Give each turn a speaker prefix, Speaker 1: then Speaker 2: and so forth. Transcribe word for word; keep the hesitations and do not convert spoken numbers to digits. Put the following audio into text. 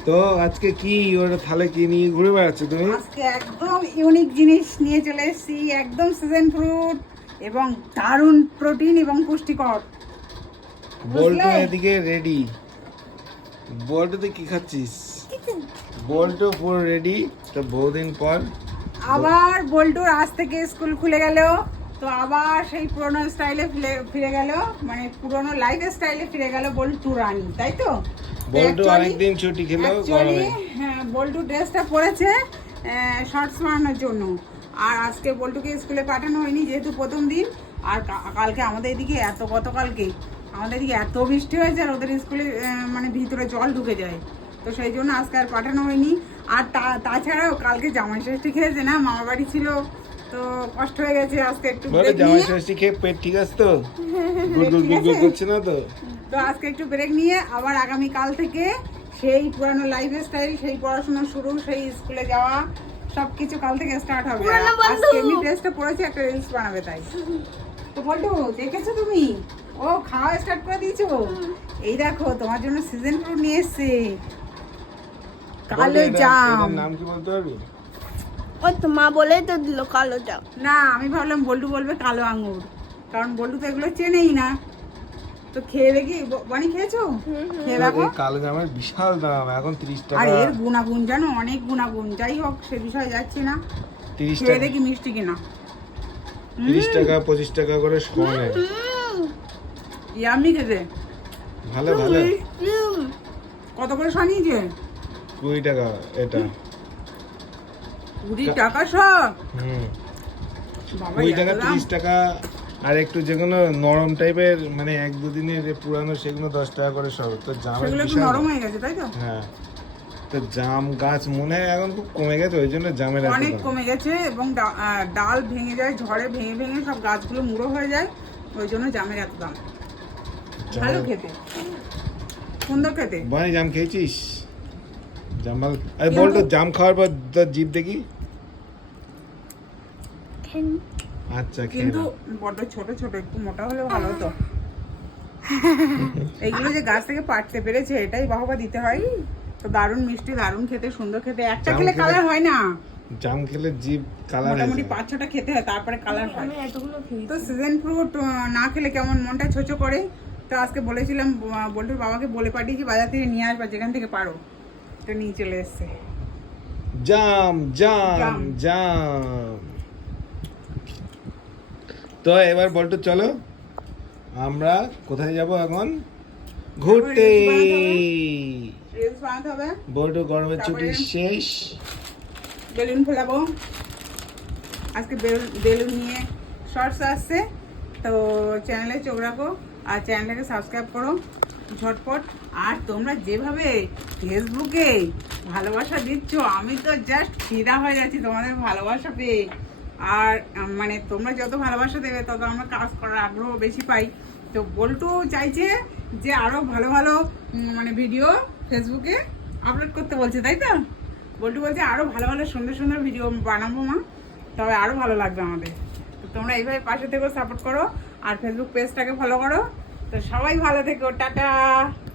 Speaker 1: তো আজকে কি ওটা থালে কি নিয়ে ঘুরে বেড়াচ্ছো তুমি?
Speaker 2: আজকে একদম ইউনিক জিনিস নিয়ে চলে এসেছি, একদম সিজন ফ্রুট এবং দারুণ প্রোটিন এবং পুষ্টিকর।
Speaker 1: বল্টু এদিকে রেডি। বল্টুতে কি খাচ্ছিস? বল্টু পুরো রেডি। তো বহুদিন পর
Speaker 2: আবার বল্টুর আজ থেকে স্কুল খুলে গেল, তো আবার সেই পুরোনো স্টাইলে ফিরে গেল, মানে পুরোনো লাইফ স্টাইলে ফিরে গেল বল্টু রানী, তাই তো?
Speaker 1: বল্টু অনেকদিন ছুটি খেলো গরমে।
Speaker 2: হ্যাঁ, বল্টু ড্রেসটা পরেছে শর্টস বানানোর জন্য, আর আজকে বল্টুকে স্কুলে পাঠানো হয়নি যেহেতু প্রথম দিন। আর কালকে আমাদের এদিকে এত গতকালকে আমাদের এদিকে এত বৃষ্টি হয়েছে, আর ওদের স্কুলে মানে ভিতরে জল ঢুকে যায়, তো সেই জন্য আজকে আর পাঠানো হয়নি। আর তা তাছাড়াও কালকে জামাই ষষ্ঠী খেয়েছে না, মামা বাড়ি ছিল, তো কষ্ট হয়ে গেছে। আজকে একটু
Speaker 1: জামাই ষষ্ঠী খেয়ে পেট ঠিক আছে তো? গুড়গুড় গুড়গুড় করছে না তো?
Speaker 2: তো আজকে একটু ব্রেক নিয়ে আবার আগামী কাল থেকে সেই পুরানো লাইফ স্টাইল, সেই পড়াশোনা শুরু, সেই স্কুলে যাওয়া, সবকিছু কাল থেকে স্টার্ট হবে। আজকে এমনি ড্রেসটা পরেছে, একটা রিলস বানাবে তাই। তো বল্টু দেখেছো তুমি? ও খাওয়া স্টার্ট করে দিয়েছো। এই দেখো তোমার জন্য সিজন ফ্রুট নিয়ে এসেছে, কালো জাম।
Speaker 1: নাম কি বলতে পারবি?
Speaker 3: ও তো মা বলেই তো দিল কালো জাম।
Speaker 2: না, আমি ভাবলাম বল্টু বলবে কালো আঙ্গুর, কারণ বল্টু তো এগুলো চেনেই না। তো খেয়ে দেখি, বানি খেয়েছো? খেয়ে দেখো।
Speaker 1: কালো জামের বিশাল দাম, এখন তিরিশ টাকা।
Speaker 2: আর এর গুণাগুণ জানো, অনেক গুণাগুণ। যাই হোক, সে বিষয়ে যাচ্ছি না।
Speaker 1: তিরিশ
Speaker 2: খেয়ে
Speaker 1: টাকা
Speaker 2: দেখি মিষ্টি কিনা।
Speaker 1: তিরিশ টাকা পঁচিশ টাকা করে শোনে।
Speaker 2: ইয়ামি খেতে
Speaker 1: ভালো ভালো।
Speaker 2: কত করে সানিয়েছে?
Speaker 1: কুড়ি টাকা এটা।
Speaker 2: কুড়ি টাকা সব?
Speaker 1: হুম,
Speaker 2: বাবা,
Speaker 1: কুড়ি টাকা
Speaker 2: এত দাম?
Speaker 1: তিরিশ টাকা। আর একটু যেগুলো নরম টাইপের, মানে এক দুদিনের যে পুরানো, সেগুলো দশ টাকা করে সব। তো জামের
Speaker 2: সেগুলো একটু
Speaker 1: বিশাল।
Speaker 2: নরম হয়ে গেছে, তাই তো?
Speaker 1: হ্যাঁ, তো জাম গাছ মনে হয় এখন খুব কমে গেছে, ওই জন্য জামের এত
Speaker 2: অনেক
Speaker 1: দাম।
Speaker 2: কমে গেছে, এবং ডা- আহ, ডাল ভেঙে যায়, ঝড়ে ভেঙে ভেঙে সব গাছগুলো মুড়ো হয়ে যায়, ওই জন্য জামের এত দাম। ভালো খেতে, সুন্দর খেতে।
Speaker 1: বানি জাম খেয়েছিস? জাম ভালো। আরে বল তো, জাম খাওয়ার পর তোর জিভ দেখি। আচ্ছা, খেয়ে
Speaker 2: কিন্তু
Speaker 1: নাও।
Speaker 2: বড্ড ছোট ছোট, একটু মোটা হলে ভালো হতো। এইগুলো যে গাছ থেকে পাড়তে পেরেছে, এটাই বাহবা দিতে হয়। তো দারুণ মিষ্টি, দারুণ খেতে, সুন্দর খেতে। একটা
Speaker 1: জাম
Speaker 2: খেলে
Speaker 1: খেলে-
Speaker 2: কালার হয় না,
Speaker 1: জাম খেলে জিভ কালার হয়ে
Speaker 2: মোটামুটি
Speaker 1: যায়।
Speaker 2: পাঁচ ছটা খেতে হয়, তারপরে কালার হয়।
Speaker 3: আমি এতগুলো খেয়েছি।
Speaker 2: তো সিজন ফ্রুট না খেলে কেমন মনটা ছোচো করে। তো আজকে বলেছিলাম ব- বল্টুর বাবাকে বলে পাঠিয়েছি বাজার থেকে নিয়ে আসবা, যেখান থেকে পারো। তো নিয়ে চলে এসছে
Speaker 1: জাম জাম
Speaker 2: জাম।
Speaker 1: জাম। তো এবার বলতো চলো, আমরা কোথায় যাব এখন? ঘুরতে।
Speaker 2: রিলস বানাতে হবে,
Speaker 1: বল্টু গরমের ছুটি
Speaker 2: তারপরে-
Speaker 1: শেষ।
Speaker 2: বেলুন ফোলাবো আজকে, বেলুন বেলুন নিয়ে শর্টস আসছে। তো চ্যানেলে চোখ রাখো, আর চ্যানেলটাকে সাবস্ক্রাইব করো ঝটপট। আর তোমরা যেভাবে ফেসবুকে ভালোবাসা দিচ্ছ, আমি তো জাস্ট ফিদা হয়ে যাচ্ছি তোমাদের ভালোবাসা পেয়ে। আর আম, মানে তোমরা যত ভালোবাসা দেবে, তত আমরা কাজ করার আগ্রহ বেশি পাই। তো বল্টু চাইছে যে আরও ভালো ভালো উম, মানে ভিডিও ফেসবুকে আপলোড করতে বলছে, তাই তো? বল্টু বলছে আরও ভালো ভালো সুন্দর সুন্দর ভিডিও বানাবো মা, তবে আরও ভালো লাগবে আমাদের। তো তোমরা এইভাবে পাশে থেকেও সাপোর্ট করো, আর ফেসবুক পেজটাকে ফলো করো। তো সবাই ভালো থেকো, টাটা।